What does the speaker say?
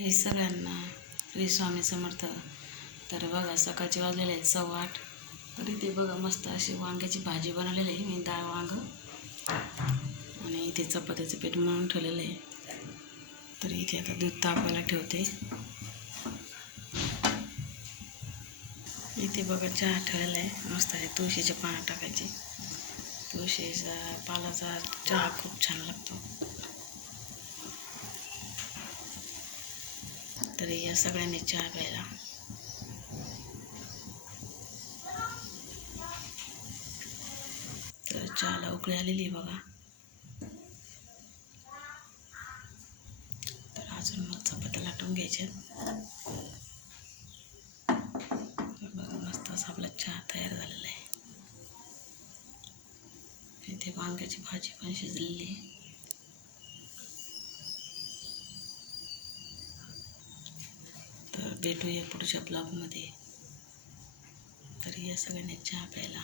हे सगळ्यांना श्री स्वामी समर्थ. तर बघा सकाळचे वाजलेले आहेत सव्वा आठ. तर इथे बघा मस्त अशी वांग्याची भाजी बनवलेली आहे. मी डाळ वांग आणि इथे चपात्याचं पीठ म्हणून ठेवलेलं आहे. तर इथे आता दूध तापायला ठेवते. इथे बघा चहा ठेवलेला आहे. मस्त आहे तुळशीचे पानं टाकायचे. तुळशीचा पालाचा चहा खूप छान लागतो. तर या सगळ्यांनी चहा प्यायला. तर चहाला उकळी आलेली बघा. तर अजून मग चपात्या लाटून घ्यायच्या बघा मस्त असा आपला चहा तयार झालेला आहे. इथे वांग्याची भाजी पण शिजलेली आहे. भेटूया पुढच्या ब्लॉगमध्ये तर या सगळ्यांनी चहा प्यायला.